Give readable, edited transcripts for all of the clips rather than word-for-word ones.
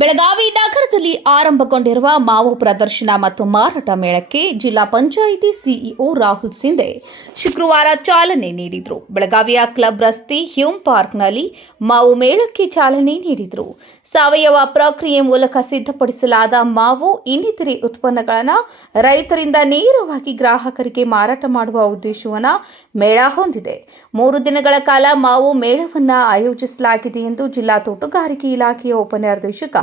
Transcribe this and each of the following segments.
ಬೆಳಗಾವಿ ನಗರದಲ್ಲಿ ಆರಂಭಗೊಂಡಿರುವ ಮಾವು ಪ್ರದರ್ಶನ ಮತ್ತು ಮಾರಾಟ ಮೇಳಕ್ಕೆ ಜಿಲ್ಲಾ ಪಂಚಾಯಿತಿ ಸಿಇಒ ರಾಹುಲ್ ಸಿಂಧೆ ಶುಕ್ರವಾರ ಚಾಲನೆ ನೀಡಿದರು. ಬೆಳಗಾವಿಯ ಕ್ಲಬ್ ರಸ್ತೆ ಹ್ಯೂಮ್ ಪಾರ್ಕ್ನಲ್ಲಿ ಮಾವು ಮೇಳಕ್ಕೆ ಚಾಲನೆ ನೀಡಿದರು. ಸಾವಯವ ಪ್ರಕ್ರಿಯೆ ಮೂಲಕ ಸಿದ್ಧಪಡಿಸಲಾದ ಮಾವು ಇನ್ನಿತರೆ ಉತ್ಪನ್ನಗಳನ್ನು ರೈತರಿಂದ ನೇರವಾಗಿ ಗ್ರಾಹಕರಿಗೆ ಮಾರಾಟ ಮಾಡುವ ಉದ್ದೇಶವನ್ನು ಮೇಳ ಹೊಂದಿದೆ. 3 ದಿನಗಳ ಕಾಲ ಮಾವು ಮೇಳವನ್ನು ಆಯೋಜಿಸಲಾಗಿದೆ ಎಂದು ಜಿಲ್ಲಾ ತೋಟಗಾರಿಕೆ ಇಲಾಖೆಯ ಉಪನಿರ್ದೇಶಕ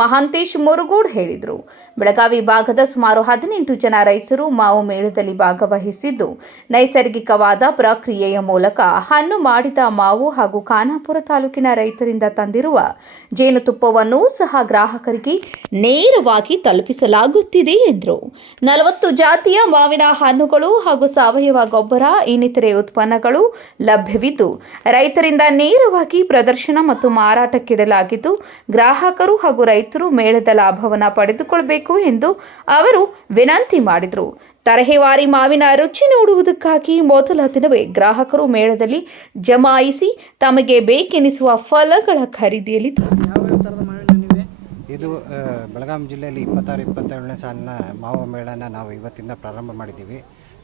ಮಹಾಂತೇಶ್ ಮುರುಗೋಡ್ ಹೇಳಿದರು. ಬೆಳಗಾವಿ ಭಾಗದ ಸುಮಾರು 18 ಜನ ರೈತರು ಮಾವು ಮೇಳದಲ್ಲಿ ಭಾಗವಹಿಸಿದ್ದು, ನೈಸರ್ಗಿಕವಾದ ಪ್ರಕ್ರಿಯೆಯ ಮೂಲಕ ಹಣ್ಣು ಮಾಡಿದ ಮಾವು ಹಾಗೂ ಖಾನಾಪುರ ತಾಲೂಕಿನ ರೈತರಿಂದ ತಂದಿರುವ ಜೇನುತುಪ್ಪವನ್ನು ಸಹ ಗ್ರಾಹಕರಿಗೆ ನೇರವಾಗಿ ತಲುಪಿಸಲಾಗುತ್ತಿದೆ ಎಂದರು. 40 ಜಾತಿಯ ಮಾವಿನ ಹಣ್ಣುಗಳು ಹಾಗೂ ಸಾವಯವ ಗೊಬ್ಬರ ಇನ್ನಿತರೆ ಉತ್ಪನ್ನಗಳು ಲಭ್ಯವಿದ್ದು, ರೈತರಿಂದ ನೇರವಾಗಿ ಪ್ರದರ್ಶನ ಮತ್ತು ಮಾರಾಟಕ್ಕಿಡಲಾಗಿದ್ದು, ಗ್ರಾಹಕರು ಹಾಗೂ ರೈತರು ಮೇಳದ ಲಾಭವನ್ನು ಪಡೆದುಕೊಳ್ಳಬೇಕು ಎಂದು ಅವರು ವಿನಂತಿ ಮಾಡಿದರು. ತರಹೇವಾರಿ ಮಾವಿನ ರುಚಿ ನೋಡುವುದಕ್ಕಾಗಿ ಮೊದಲ ದಿನವೇ ಗ್ರಾಹಕರು ಮೇಳದಲ್ಲಿ ಜಮಾಯಿಸಿ ತಮಗೆ ಬೇಕೆನಿಸುವ ಫಲಗಳ ಖರೀದಿಯಲ್ಲಿ ಇದು ಬೆಳಗಾವಿ ಜಿಲ್ಲೆಯಲ್ಲಿ 26-27ನೇ ಸಾಲಿನ ಮಾವು ಮೇಳನ ನಾವು ಇವತ್ತಿಂದ ಪ್ರಾರಂಭ ಮಾಡಿದ್ದೀವಿ.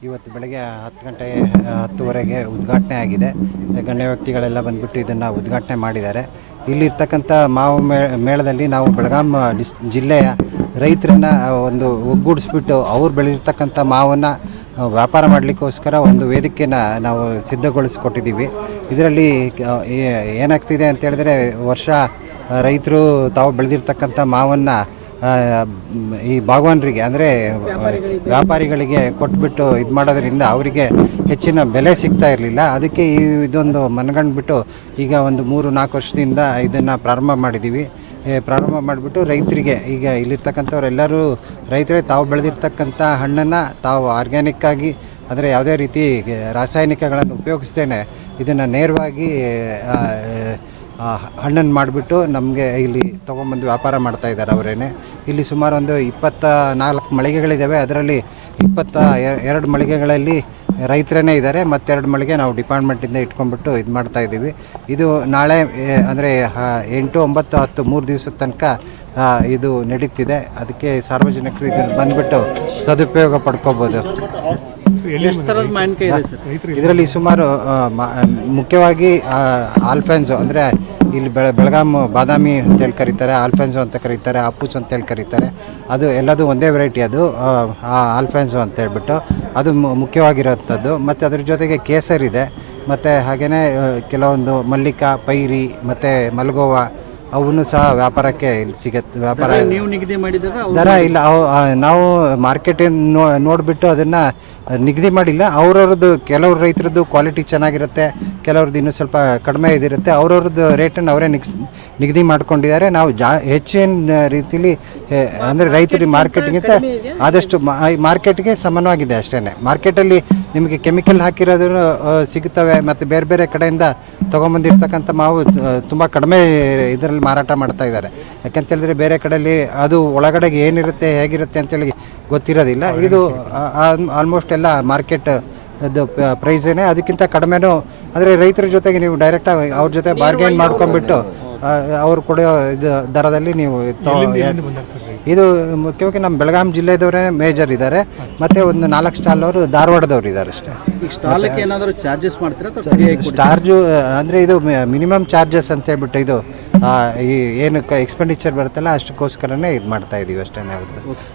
ಇವತ್ತು ಬೆಳಗ್ಗೆ 10 ಗಂಟೆ 10:30ಗೆ ಉದ್ಘಾಟನೆ ಆಗಿದೆ. ಗಣ್ಯ ವ್ಯಕ್ತಿಗಳೆಲ್ಲ ಬಂದುಬಿಟ್ಟು ಇದನ್ನು ಉದ್ಘಾಟನೆ ಮಾಡಿದ್ದಾರೆ. ಇಲ್ಲಿರ್ತಕ್ಕಂಥ ಮಾವು ಮೇಳದಲ್ಲಿ ನಾವು ಬೆಳಗಾವಿ ಜಿಲ್ಲೆಯ ರೈತರನ್ನ ಒಂದು ಒಗ್ಗೂಡಿಸ್ಬಿಟ್ಟು ಅವ್ರು ಬೆಳೆದಿರ್ತಕ್ಕಂಥ ಮಾವನ್ನು ವ್ಯಾಪಾರ ಮಾಡಲಿಕ್ಕೋಸ್ಕರ ಒಂದು ವೇದಿಕೆನ ನಾವು ಸಿದ್ಧಗೊಳಿಸ್ಕೊಟ್ಟಿದ್ದೀವಿ. ಇದರಲ್ಲಿ ಏನಾಗ್ತಿದೆ ಅಂತ ಹೇಳಿದ್ರೆ, ವರ್ಷ ರೈತರು ತಾವು ಬೆಳೆದಿರ್ತಕ್ಕಂಥ ಮಾವನ್ನು ಈ ಬಾಗವಾನರಿಗೆ ಅಂದರೆ ವ್ಯಾಪಾರಿಗಳಿಗೆ ಕೊಟ್ಬಿಟ್ಟು ಇದು ಮಾಡೋದ್ರಿಂದ ಅವರಿಗೆ ಹೆಚ್ಚಿನ ಬೆಲೆ ಸಿಗ್ತಾ ಇರಲಿಲ್ಲ. ಅದಕ್ಕೆ ಇದೊಂದು ಮನಗಂಡ್ಬಿಟ್ಟು ಈಗ ಒಂದು 3-4 ವರ್ಷದಿಂದ ಇದನ್ನು ಪ್ರಾರಂಭ ಮಾಡಿದ್ದೀವಿ. ಪ್ರಾರಂಭ ಮಾಡಿಬಿಟ್ಟು ರೈತರಿಗೆ, ಈಗ ಇಲ್ಲಿರ್ತಕ್ಕಂಥವ್ರೆಲ್ಲರೂ ರೈತರೇ ತಾವು ಬೆಳೆದಿರ್ತಕ್ಕಂಥ ಹಣ್ಣನ್ನು ತಾವು ಆರ್ಗ್ಯಾನಿಕ್ಕಾಗಿ, ಅಂದರೆ ಯಾವುದೇ ರೀತಿ ರಾಸಾಯನಿಕಗಳನ್ನು ಉಪಯೋಗಿಸ್ತೇನೆ ಇದನ್ನು ನೇರವಾಗಿ ಹಣ್ಣನ್ನು ಮಾಡಿಬಿಟ್ಟು ನಮಗೆ ಇಲ್ಲಿ ತೊಗೊಂಬಂದು ವ್ಯಾಪಾರ ಮಾಡ್ತಾ ಇದ್ದಾರೆ ಅವರೇನೆ. ಇಲ್ಲಿ ಸುಮಾರು ಒಂದು 24 ಮಳಿಗೆಗಳಿದ್ದಾವೆ. ಅದರಲ್ಲಿ 22 ಮಳಿಗೆಗಳಲ್ಲಿ ರೈತರೇ ಇದ್ದಾರೆ, ಮತ್ತೆರಡು ಮಳಿಗೆ ನಾವು ಡಿಪಾರ್ಟ್ಮೆಂಟಿಂದ ಇಟ್ಕೊಂಡ್ಬಿಟ್ಟು ಇದು ಮಾಡ್ತಾ ಇದ್ದೀವಿ. ಇದು ನಾಳೆ ಅಂದರೆ 8, 9, 10 3 ದಿವಸದ ತನಕ ಇದು ನಡೀತಿದೆ. ಅದಕ್ಕೆ ಸಾರ್ವಜನಿಕರು ಇದನ್ನು ಬಂದುಬಿಟ್ಟು ಸದುಪಯೋಗ ಪಡ್ಕೋಬೋದು. ಇದರಲ್ಲಿ ಸುಮಾರು ಮುಖ್ಯವಾಗಿ ಆಲ್ಫೆನ್ಸೋ ಅಂದರೆ ಇಲ್ಲಿ ಬೆಳಗಾವಿ ಬಾದಾಮಿ ಅಂತೇಳಿ ಕರೀತಾರೆ, ಆಲ್ಫೆನ್ಸೋ ಅಂತ ಕರೀತಾರೆ, ಅಪ್ಪೂಸ್ ಅಂತೇಳಿ ಕರೀತಾರೆ. ಅದು ಎಲ್ಲದು ಒಂದೇ ವೆರೈಟಿ. ಅದು ಆಲ್ಫೆನ್ಸೋ ಅಂತೇಳ್ಬಿಟ್ಟು ಅದು ಮುಖ್ಯವಾಗಿರೋಂಥದ್ದು. ಮತ್ತು ಅದ್ರ ಜೊತೆಗೆ ಕೇಸರ್ ಇದೆ, ಮತ್ತು ಹಾಗೆಯೇ ಕೆಲವೊಂದು ಮಲ್ಲಿಕಾ, ಪೈರಿ ಮತ್ತು ಮಲ್ಗೋವಾ ಅವನು ಸಹ ವ್ಯಾಪಾರಕ್ಕೆ ಇಲ್ಲಿ ಸಿಗುತ್ತೆ. ವ್ಯಾಪಾರ ನೀವು ನಿಗದಿ ಮಾಡಿದ್ರೆ ದರ ಇಲ್ಲ, ನಾವು ಮಾರ್ಕೆಟಿಂದ ನೋಡಿಬಿಟ್ಟು ಅದನ್ನು ನಿಗದಿ ಮಾಡಿಲ್ಲ. ಅವ್ರವ್ರದ್ದು ಕೆಲವ್ರು ರೈತರದ್ದು ಕ್ವಾಲಿಟಿ ಚೆನ್ನಾಗಿರುತ್ತೆ, ಕೆಲವ್ರದ್ದು ಇನ್ನೂ ಸ್ವಲ್ಪ ಕಡಿಮೆ ಇದಿರುತ್ತೆ. ಅವ್ರವ್ರದ್ದು ರೇಟನ್ನು ಅವರೇ ನಿಗದಿ ಮಾಡ್ಕೊಂಡಿದ್ದಾರೆ. ನಾವು ಹೆಚ್ಚಿನ ರೀತಿಲಿ ಅಂದರೆ ರೈತರಿಗೆ ಮಾರ್ಕೆಟ್ಗಿಂತ ಆದಷ್ಟು ಮಾರ್ಕೆಟ್ಗೆ ಸಮಾನವಾಗಿದೆ ಅಷ್ಟೇ. ಮಾರ್ಕೆಟಲ್ಲಿ ನಿಮಗೆ ಕೆಮಿಕಲ್ ಹಾಕಿರೋದು ಸಿಗುತ್ತವೆ, ಮತ್ತು ಬೇರೆ ಬೇರೆ ಕಡೆಯಿಂದ ತೊಗೊಂಬಂದಿರ್ತಕ್ಕಂಥ ಮಾವು ತುಂಬ ಕಡಿಮೆ ಇದರಲ್ಲಿ ಮಾರಾಟ ಮಾಡ್ತಾ ಇದ್ದಾರೆ. ಯಾಕೆಂತ ಹೇಳಿದ್ರೆ ಬೇರೆ ಕಡೆಯಲ್ಲಿ ಅದು ಒಳಗಡೆಗೆ ಏನಿರುತ್ತೆ ಹೇಗಿರುತ್ತೆ ಅಂತೇಳಿ ಗೊತ್ತಿರೋದಿಲ್ಲ. ಇದು ಆಲ್ಮೋಸ್ಟ್ ಎಲ್ಲ ಮಾರ್ಕೆಟ್ ಅದು ಪ್ರೈಸೇನೆ, ಅದಕ್ಕಿಂತ ಕಡಿಮೆನೂ. ಅಂದರೆ ರೈತರ ಜೊತೆಗೆ ನೀವು ಡೈರೆಕ್ಟಾಗಿ ಅವ್ರ ಜೊತೆ ಬಾರ್ಗೇನ್ ಮಾಡ್ಕೊಂಡ್ಬಿಟ್ಟು ಅವ್ರು ಕೊಡೋ ಇದು ದರದಲ್ಲಿ ನೀವು ಇದು ಮುಖ್ಯವಾಗಿ ನಮ್ಮ ಬೆಳಗಾವಿ ಜಿಲ್ಲೆದವರೇ ಮೇಜರ್ ಇದ್ದಾರೆ, ಮತ್ತು ಒಂದು 4 ಸ್ಟಾಲ್ ಅವರು ಧಾರವಾಡದವ್ರು ಇದ್ದಾರೆ ಅಷ್ಟೇ. ಚಾರ್ಜು ಅಂದರೆ ಇದು ಮಿನಿಮಮ್ ಚಾರ್ಜಸ್ ಅಂತ ಹೇಳ್ಬಿಟ್ಟು ಇದು ಈ ಏನು ಎಕ್ಸ್ಪೆಂಡಿಚರ್ ಬರುತ್ತಲ್ಲ ಅಷ್ಟಕ್ಕೋಸ್ಕರನೇ ಇದು ಮಾಡ್ತಾ ಇದ್ದೀವಿ ಅಷ್ಟೇ.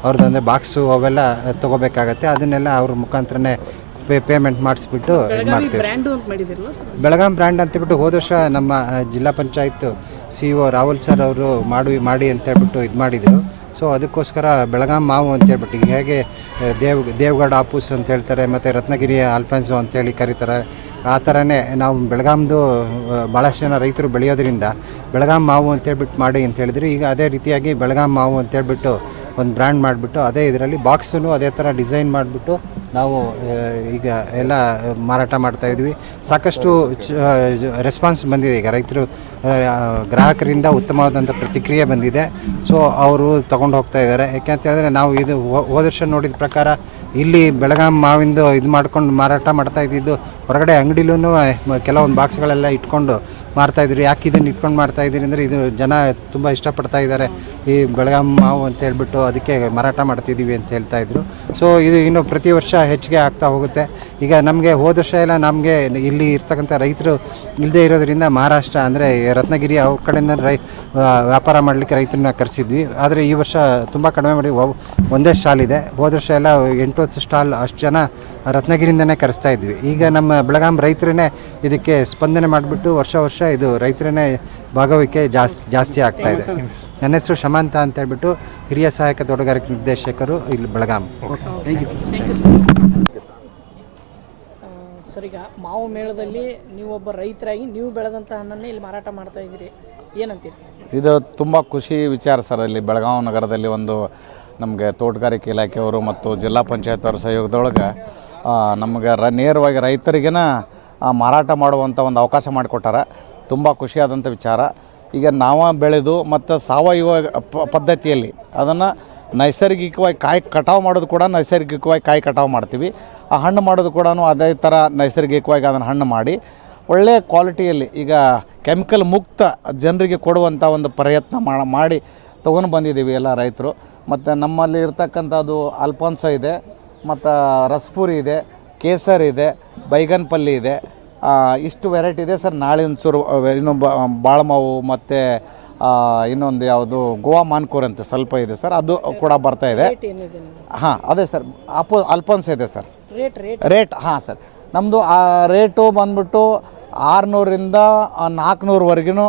ಅವ್ರದ್ದು ಅಂದರೆ ಬಾಕ್ಸು ಅವೆಲ್ಲ ತೊಗೋಬೇಕಾಗತ್ತೆ, ಅದನ್ನೆಲ್ಲ ಅವ್ರ ಮುಖಾಂತರನೇ ಪೇಮೆಂಟ್ ಮಾಡಿಸ್ಬಿಟ್ಟು ಇದು ಮಾಡ್ತೀವಿ. ಬೆಳಗಾವಿ ಬ್ರ್ಯಾಂಡ್ ಅಂತೇಳ್ಬಿಟ್ಟು ಹೋದ ವರ್ಷ ನಮ್ಮ ಜಿಲ್ಲಾ ಪಂಚಾಯತ್ CEO ರಾಹುಲ್ ಸರ್ ಅವರು ಮಾಡಿ ಅಂತೇಳ್ಬಿಟ್ಟು ಇದು ಮಾಡಿದರು. ಸೊ ಅದಕ್ಕೋಸ್ಕರ ಬೆಳಗಾವಿ ಮಾವು ಅಂತೇಳ್ಬಿಟ್ಟು ಈಗ ಹೇಗೆ ದೇವಗಢ ಆಪೂಸ್ ಅಂತ ಹೇಳ್ತಾರೆ, ಮತ್ತು ರತ್ನಗಿರಿಯ ಆಲ್ಫೆನ್ಸೋ ಅಂತೇಳಿ ಕರೀತಾರೆ, ಆ ಥರನೇ ನಾವು ಬೆಳಗಾವಿದು ಭಾಳಷ್ಟು ಜನ ರೈತರು ಬೆಳೆಯೋದ್ರಿಂದ ಬೆಳಗಾವಿ ಮಾವು ಅಂತೇಳ್ಬಿಟ್ಟು ಮಾಡಿ ಅಂತ ಹೇಳಿದ್ರು. ಈಗ ಅದೇ ರೀತಿಯಾಗಿ ಬೆಳಗಾವಿ ಮಾವು ಅಂತೇಳ್ಬಿಟ್ಟು ಒಂದು ಬ್ರ್ಯಾಂಡ್ ಮಾಡಿಬಿಟ್ಟು ಅದೇ ಇದರಲ್ಲಿ ಬಾಕ್ಸನ್ನು ಅದೇ ಥರ ಡಿಸೈನ್ ಮಾಡಿಬಿಟ್ಟು ನಾವು ಈಗ ಎಲ್ಲ ಮಾರಾಟ ಮಾಡ್ತಾಯಿದ್ವಿ. ಸಾಕಷ್ಟು ರೆಸ್ಪಾನ್ಸ್ ಬಂದಿದೆ. ಈಗ ರೈತರು ಗ್ರಾಹಕರಿಂದ ಉತ್ತಮವಾದಂಥ ಪ್ರತಿಕ್ರಿಯೆ ಬಂದಿದೆ. ಸೊ ಅವರು ತೊಗೊಂಡು ಹೋಗ್ತಾ ಇದ್ದಾರೆ. ಯಾಕೆಂತ ಹೇಳಿದ್ರೆ ನಾವು ಇದು ಹೋದ ವರ್ಷ ನೋಡಿದ ಪ್ರಕಾರ ಇಲ್ಲಿ ಬೆಳಗಾವಿ ಮಾವಿಂದು ಇದು ಮಾಡ್ಕೊಂಡು ಮಾರಾಟ ಮಾಡ್ತಾ ಇದ್ದಿದ್ದು, ಹೊರಗಡೆ ಅಂಗಡಿಲೂ ಕೆಲವೊಂದು ಬಾಕ್ಸ್ಗಳೆಲ್ಲ ಇಟ್ಕೊಂಡು ಮಾರ್ತಾಯಿದ್ರು. ಯಾಕೆ ಇದನ್ನು ಇಟ್ಕೊಂಡು ಮಾಡ್ತಾಯಿದ್ದೀರಿ ಅಂದರೆ ಇದು ಜನ ತುಂಬ ಇಷ್ಟಪಡ್ತಾ ಇದ್ದಾರೆ ಈ ಬೆಳಗಾಂ ಮಾವು ಅಂತ ಹೇಳ್ಬಿಟ್ಟು, ಅದಕ್ಕೆ ಮಾರಾಟ ಮಾಡ್ತಿದ್ದೀವಿ ಅಂತ ಹೇಳ್ತಾಯಿದ್ರು. ಸೊ ಇದು ಇನ್ನು ಪ್ರತಿ ವರ್ಷ ಹೆಚ್ಚಿಗೆ ಆಗ್ತಾ ಹೋಗುತ್ತೆ. ಈಗ ನಮಗೆ ಹೋದ ವರ್ಷ ಎಲ್ಲ ನಮಗೆ ಇಲ್ಲಿ ಇರ್ತಕ್ಕಂಥ ರೈತರು ಇಲ್ಲದೆ ಇರೋದ್ರಿಂದ ಮಹಾರಾಷ್ಟ್ರ ಅಂದರೆ ರತ್ನಗಿರಿ ಅವ್ರ ಕಡೆಯಿಂದ ವ್ಯಾಪಾರ ಮಾಡಲಿಕ್ಕೆ ರೈತರನ್ನ ಕರೆಸಿದ್ವಿ. ಆದರೆ ಈ ವರ್ಷ ತುಂಬ ಕಡಿಮೆ ಮಾಡಿ ಒಂದೇ ಸ್ಟಾಲ್ ಇದೆ. ಹೋದ ವರ್ಷ ಎಲ್ಲ 8-10 ಸ್ಟಾಲ್ ಅಷ್ಟು ಜನ ರತ್ನಗಿರಿಯಿಂದನೇ ಕರೆಸ್ತಾ ಇದ್ವಿ. ಈಗ ನಮ್ಮ ಬೆಳಗಾಂ ರೈತರೇ ಇದಕ್ಕೆ ಸ್ಪಂದನೆ ಮಾಡಿಬಿಟ್ಟು ವರ್ಷ ಇದು ರೈತರೇ ಭಾಗವಹಿಕೆ ಜಾಸ್ತಿ ಆಗ್ತಾ ಇದೆ. ನನ್ನ ಹೆಸರು ಶಮಂತ ಅಂತ ಹೇಳ್ಬಿಟ್ಟು, ಹಿರಿಯ ಸಹಾಯಕ ತೋಟಗಾರಿಕೆ ನಿರ್ದೇಶಕರು ಇಲ್ಲಿ ಬೆಳಗಾಂ. ಸರ್, ಈಗ ಮಾವು ಮೇಳದಲ್ಲಿ ನೀವೊಬ್ಬ ರೈತರಾಗಿ ನೀವು ಬೆಳೆದಂಥ ಹಣ್ಣನ್ನೇ ಇಲ್ಲಿ ಮಾರಾಟ ಮಾಡ್ತಾ ಇದ್ದೀರಿ, ಏನಂತೀರಿ? ಇದು ತುಂಬ ಖುಷಿ ವಿಚಾರ ಸರ್. ಇಲ್ಲಿ ಬೆಳಗಾವಿ ನಗರದಲ್ಲಿ ಒಂದು ನಮಗೆ ತೋಟಗಾರಿಕೆ ಇಲಾಖೆಯವರು ಮತ್ತು ಜಿಲ್ಲಾ ಪಂಚಾಯತ್ ಅವರ ಸಹಯೋಗದೊಳಗೆ ನಮಗೆ ನೇರವಾಗಿ ರೈತರಿಗೇನ ಮಾರಾಟ ಮಾಡುವಂಥ ಒಂದು ಅವಕಾಶ ಮಾಡಿಕೊಟ್ಟಾರ. ತುಂಬ ಖುಷಿಯಾದಂಥ ವಿಚಾರ. ಈಗ ನಾವು ಬೆಳೆದು ಮತ್ತು ಸಾವಯವ ಪದ್ಧತಿಯಲ್ಲಿ ಅದನ್ನು ನೈಸರ್ಗಿಕವಾಗಿ ಕಾಯಿ ಕಟಾವು ಮಾಡೋದು ಕೂಡ ನೈಸರ್ಗಿಕವಾಗಿ ಕಾಯಿ ಕಟಾವು ಮಾಡ್ತೀವಿ. ಆ ಹಣ್ಣು ಮಾಡೋದು ಕೂಡ ಅದೇ ಥರ ನೈಸರ್ಗಿಕವಾಗಿ ಅದನ್ನು ಹಣ್ಣು ಮಾಡಿ ಒಳ್ಳೆಯ ಕ್ವಾಲಿಟಿಯಲ್ಲಿ ಈಗ ಕೆಮಿಕಲ್ ಮುಕ್ತ ಜನರಿಗೆ ಕೊಡುವಂಥ ಒಂದು ಪ್ರಯತ್ನ ಮಾಡಿ ತೊಗೊಂಡು ಬಂದಿದ್ದೀವಿ ಎಲ್ಲ ರೈತರು. ಮತ್ತು ನಮ್ಮಲ್ಲಿ ಇರ್ತಕ್ಕಂಥದ್ದು ಅಲ್ಫಾನ್ಸೋ ಇದೆ, ಮತ್ತು ರಸಪುರಿ ಇದೆ, ಕೇಸರ್ ಇದೆ, ಬೈಗನ್ ಪಲ್ಲಿ ಇದೆ. ಇಷ್ಟು ವೆರೈಟಿ ಇದೆ ಸರ್. ನಾಳೆ ಒಂಚೂರು ಇನ್ನೊಬ್ಬ ಬಾಳಮಾವು ಮತ್ತು ಇನ್ನೊಂದು ಯಾವುದು ಗೋವಾ ಮಾನ್ಕೂರ್ ಅಂತ ಸ್ವಲ್ಪ ಇದೆ ಸರ್, ಅದು ಕೂಡ ಬರ್ತಾ ಇದೆ. ಹಾಂ ಅದೇ ಸರ್, ಅಲ್ಫಾನ್ಸೋ ಇದೆ ಸರ್. ರೇಟ್ ಹಾಂ ಸರ್, ನಮ್ಮದು ಆ ರೇಟು ಬಂದ್ಬಿಟ್ಟು 600ರಿಂದ 400ವರೆಗೂ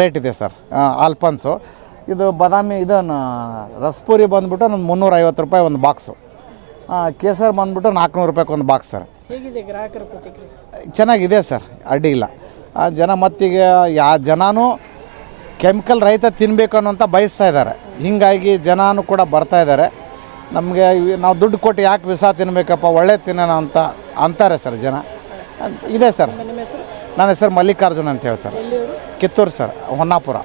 ರೇಟ್ ಇದೆ ಸರ್ ಅಲ್ಫಾನ್ಸೋ. ಇದು ಬಾದಾಮಿ ಇದನ್ನು ರಸಪುರಿ ಬಂದ್ಬಿಟ್ಟು ನಮ್ದು 350 ರೂಪಾಯಿ ಒಂದು ಬಾಕ್ಸು. ಕೇಸರ್ ಬಂದ್ಬಿಟ್ಟು 400 ರೂಪಾಯಿಗೆ ಒಂದು ಬಾಕ್ಸ್ ಸರ್. ಹೇಗಿದೆ ಗ್ರಾಹಕರ ಪ್ರತಿಕ್ರಿಯೆ? ಚೆನ್ನಾಗಿದೆ ಸರ್, ಅಡ್ಡಿ ಇಲ್ಲ. ಜನ ಮತ್ತೀಗ ಜನನೂ ಕೆಮಿಕಲ್ ರಹಿತ ತಿನ್ನಬೇಕು ಅನ್ನೋಂಥ ಬಯಸ್ತಾ ಇದ್ದಾರೆ. ಹೀಗಾಗಿ ಜನನೂ ಕೂಡ ಬರ್ತಾ ಇದ್ದಾರೆ. ನಮಗೆ ನಾವು ದುಡ್ಡು ಕೊಟ್ಟು ಯಾಕೆ ವಿಷ ತಿನ್ನಬೇಕಪ್ಪ, ಒಳ್ಳೆ ತಿನ್ನೋಣ ಅಂತ ಅಂತಾರೆ ಸರ್ ಜನ. ಇದೆ ಸರ್. ನಿಮ್ಮ ಹೆಸರು? ನನ್ನ ಹೆಸರು ಮಲ್ಲಿಕಾರ್ಜುನ್ ಅಂತ ಹೇಳಿ ಸರ್. ಎಲ್ಲಿಯವರು? ಕಿತ್ತೂರು ಸರ್, ಹೊನ್ನಾಪುರ.